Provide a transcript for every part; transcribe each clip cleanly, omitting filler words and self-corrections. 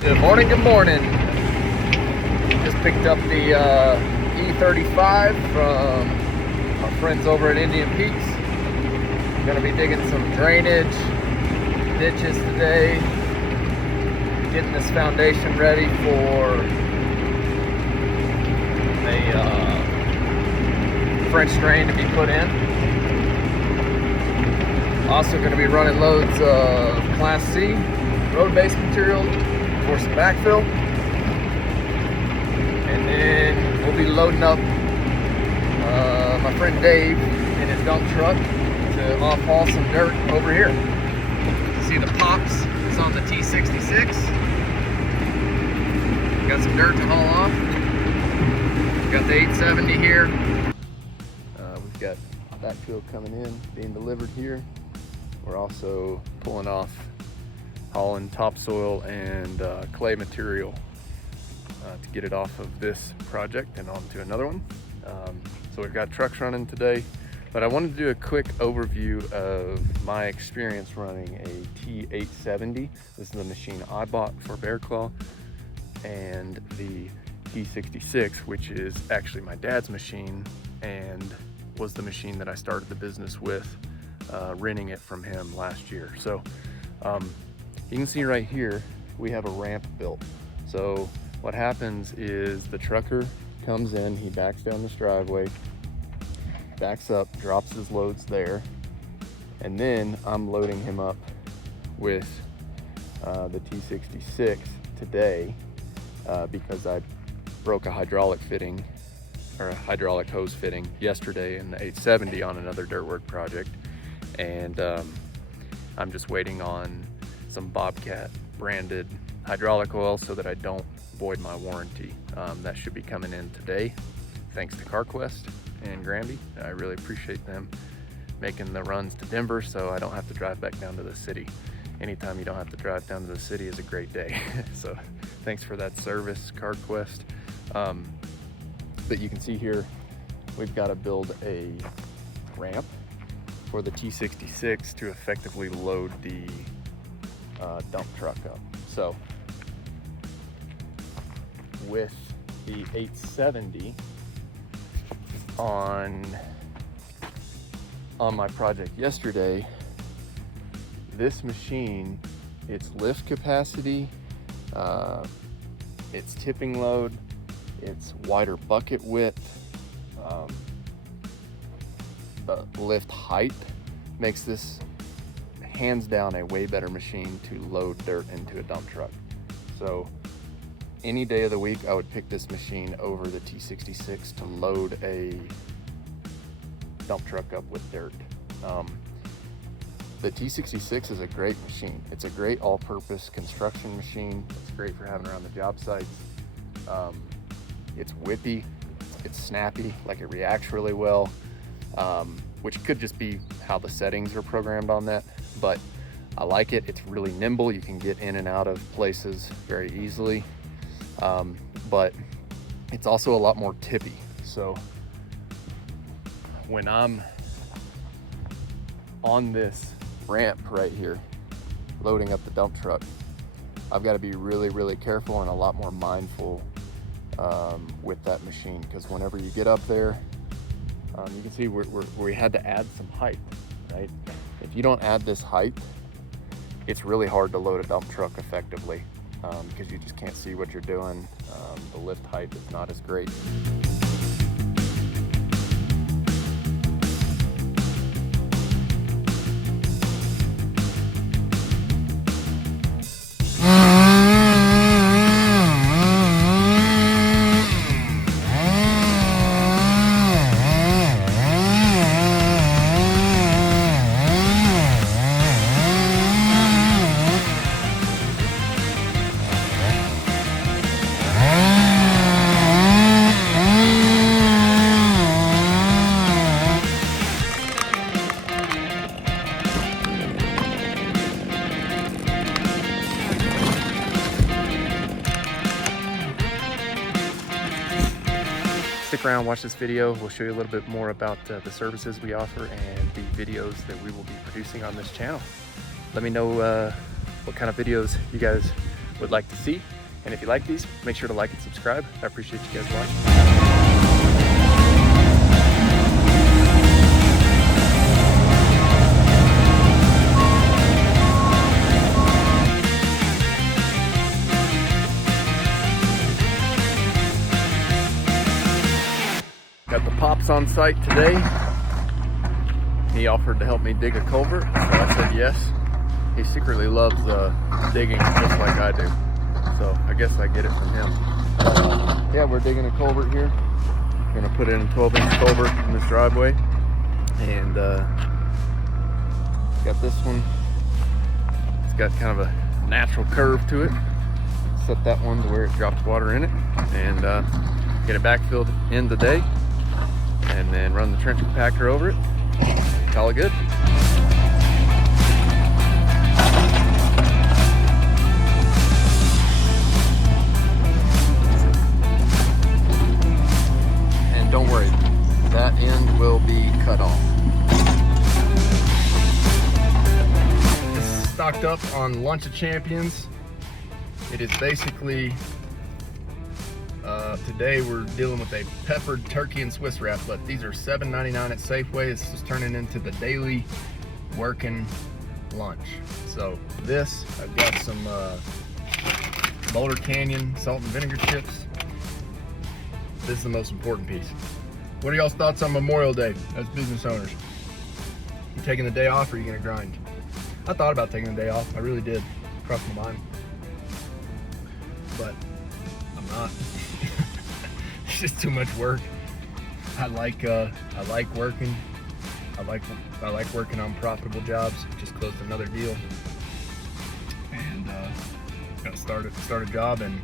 Good morning, good morning. Just picked up the E35 from our friends over at Indian Peaks. I'm gonna be digging some drainage ditches today, getting this foundation ready for a French drain to be put in. Also gonna be running loads of Class C road-based material for some backfill, and then we'll be loading up my friend Dave in his dump truck to off-haul some dirt over here. See the pops is on the T66. Got some dirt to haul off. Got the 870 here. We've got backfill coming in, being delivered here. We're also pulling off, hauling topsoil and clay material to get it off of this project and onto another one. So we've got trucks running today, but I wanted to do a quick overview of my experience running a T870. This is the machine I bought for Bear Claw, and the T66, which is actually my dad's machine and was the machine that I started the business with, renting it from him last year. So you can see right here, we have a ramp built. So what happens is the trucker comes in, he backs down this driveway, backs up, drops his loads there, and then I'm loading him up with the T66 today because I broke a hydraulic fitting, or a hydraulic hose fitting, yesterday in the 870 on another dirt work project. And I'm just waiting on some Bobcat branded hydraulic oil so that I don't void my warranty. That should be coming in today, thanks to CarQuest and Granby. I really appreciate them making the runs to Denver so I don't have to drive back down to the city. Anytime you don't have to drive down to the city is a great day. So thanks for that service, CarQuest. But you can see here, we've got to build a ramp for the T66 to effectively load the dump truck up. So with the 870 on my project yesterday, this machine, its lift capacity, its tipping load, its wider bucket width, the lift height makes this hands down a way better machine to load dirt into a dump truck. So any day of the week I would pick this machine over the T66 to load a dump truck up with dirt. The T66 is a great machine. It's a great all-purpose construction machine. It's great for having around the job sites. It's whippy, it's snappy, like it reacts really well, which could just be how the settings are programmed on that, but I like it. It's really nimble. You can get in and out of places very easily, but it's also a lot more tippy. So when I'm on this ramp right here, loading up the dump truck, I've got to be really, really careful and a lot more mindful with that machine, because whenever you get up there, you can see we had to add some height, right? If you don't add this height, it's really hard to load a dump truck effectively because you just can't see what you're doing. The lift height is not as great. Stick around, watch this video. We'll show you a little bit more about the services we offer and the videos that we will be producing on this channel. Let me know what kind of videos you guys would like to see. And if you like these, make sure to like and subscribe. I appreciate you guys watching. Got the Pops on site today. He offered to help me dig a culvert, so I said yes. He secretly loves digging just like I do, so I guess I get it from him. Yeah, we're digging a culvert here. We're gonna put in a 12-inch culvert in this driveway, and got this one. It's got kind of a natural curve to it. Set that one to where it drops water in it, and get it backfilled in today, and then run the trench compactor over it. Call it good. And don't worry, that end will be cut off. This is stocked up on Lunch of Champions. It is basically, today we're dealing with a peppered turkey and Swiss wrap, but these are $7.99 at Safeway. This is turning into the daily working lunch. So this, I've got some Boulder Canyon salt and vinegar chips. This is the most important piece. What are y'all's thoughts on Memorial Day as business owners? You taking the day off, or are you gonna grind? I thought about taking the day off. I really did. Crossed my mind. But I'm not. It's just too much work. I like working. I like working on profitable jobs. Just closed another deal, and got to start a job. And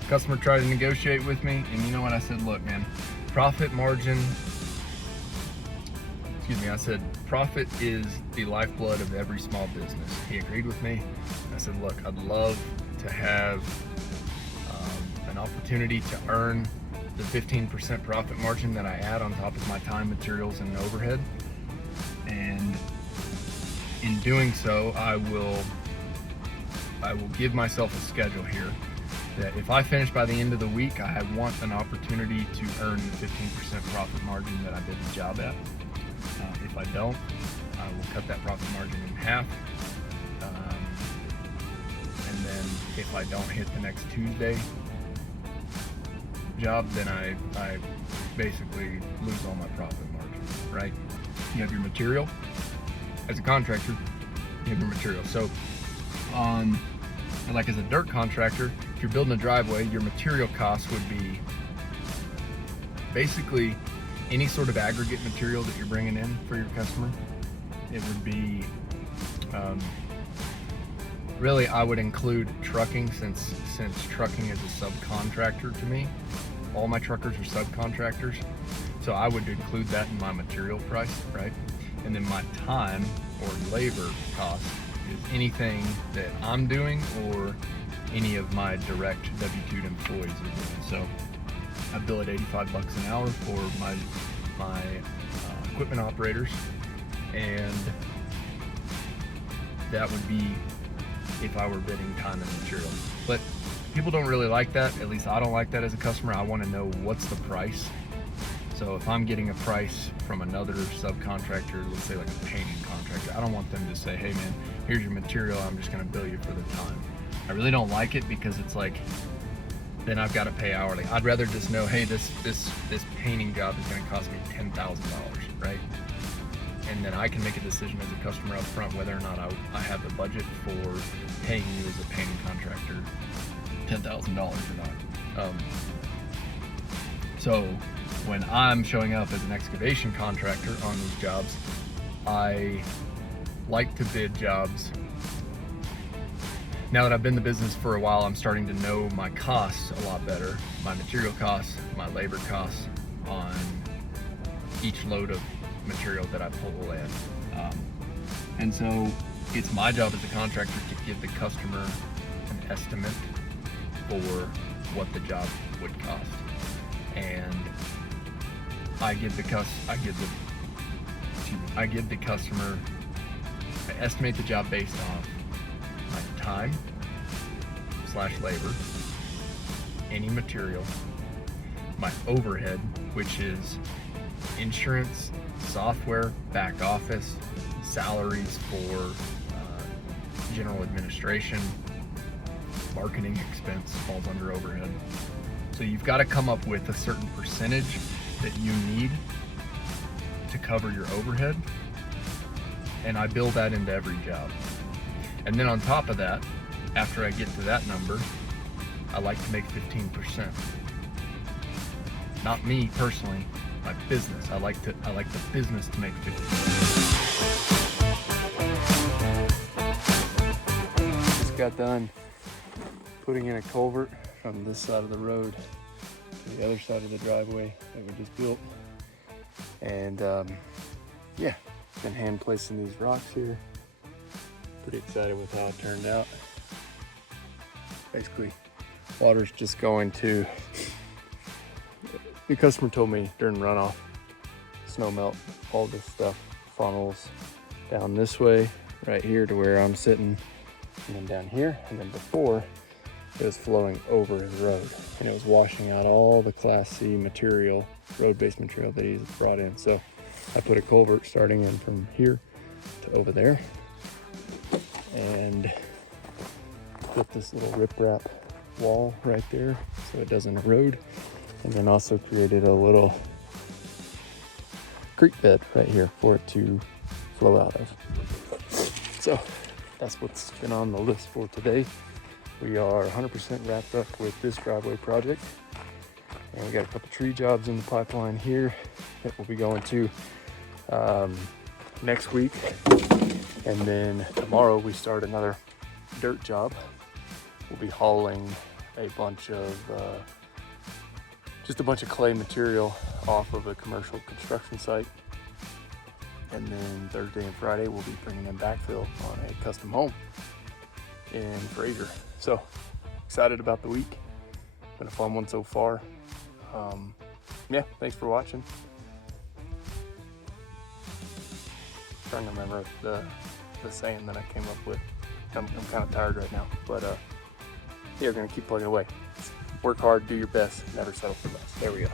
the customer tried to negotiate with me, and you know what? I said, look, man, profit margin. Excuse me. I said profit is the lifeblood of every small business. He agreed with me. I said, look, I'd love to have an opportunity to earn the 15% profit margin that I add on top of my time, materials, and overhead. And in doing so, I will give myself a schedule here that if I finish by the end of the week, I want an opportunity to earn the 15% profit margin that I did the job at. If I don't, I will cut that profit margin in half. And then if I don't hit the next Tuesday job, then I basically lose all my profit margin, right? You have your material. As a contractor, you have your material. So like as a dirt contractor, if you're building a driveway, your material costs would be basically any sort of aggregate material that you're bringing in for your customer. It would be, really, I would include trucking, since trucking is a subcontractor to me. All my truckers are subcontractors, so I would include that in my material price, right? And then my time or labor cost is anything that I'm doing or any of my direct W-2 employees are doing. So I bill at $85 an hour for my equipment operators, and that would be if I were bidding time and material. But people don't really like that. At least I don't like that as a customer. I want to know what's the price. So if I'm getting a price from another subcontractor, let's say like a painting contractor, I don't want them to say, hey man, here's your material, I'm just going to bill you for the time. I really don't like it, because it's like, then I've got to pay hourly. I'd rather just know, hey, this painting job is going to cost me $10,000, right? And then I can make a decision as a customer up front whether or not I have the budget for paying you as a painting contractor $10,000 or not. So when I'm showing up as an excavation contractor on these jobs, I like to bid jobs. Now that I've been in the business for a while, I'm starting to know my costs a lot better, my material costs, my labor costs on each load of material that I pull in. And so it's my job as a contractor to give the customer an estimate for what the job would cost. And I estimate the job based off my time, labor, any material, my overhead, which is insurance, software, back office, salaries for general administration, marketing expense falls under overhead. So you've got to come up with a certain percentage that you need to cover your overhead, and I build that into every job. And then on top of that, after I get to that number, I like to make 15%. Not me personally, my business. I like the business to make 15%. Just got done putting in a culvert from this side of the road to the other side of the driveway that we just built. And yeah, been hand placing these rocks here. Pretty excited with how it turned out. Basically, water's just going to, the customer told me during runoff, snow melt, all this stuff funnels down this way, right here to where I'm sitting, and then down here, and then before it was flowing over his road, and it was washing out all the Class C material, road-based material that he's brought in. So I put a culvert starting in from here to over there, and put this little riprap wall right there so it doesn't erode, and then also created a little creek bed right here for it to flow out of. So that's what's been on the list for today. We are 100% wrapped up with this driveway project, and we got a couple tree jobs in the pipeline here that we'll be going to next week. And then tomorrow we start another dirt job. We'll be hauling a bunch of just a bunch of clay material off of a commercial construction site. And then Thursday and Friday we'll be bringing in backfill on a custom home in Fraser. So excited about the week. Been a fun one so far. Yeah, thanks for watching. Trying to remember the saying that I came up with. I'm kind of tired right now, but yeah, we're gonna keep plugging away. Work hard, do your best, never settle for less. There we go.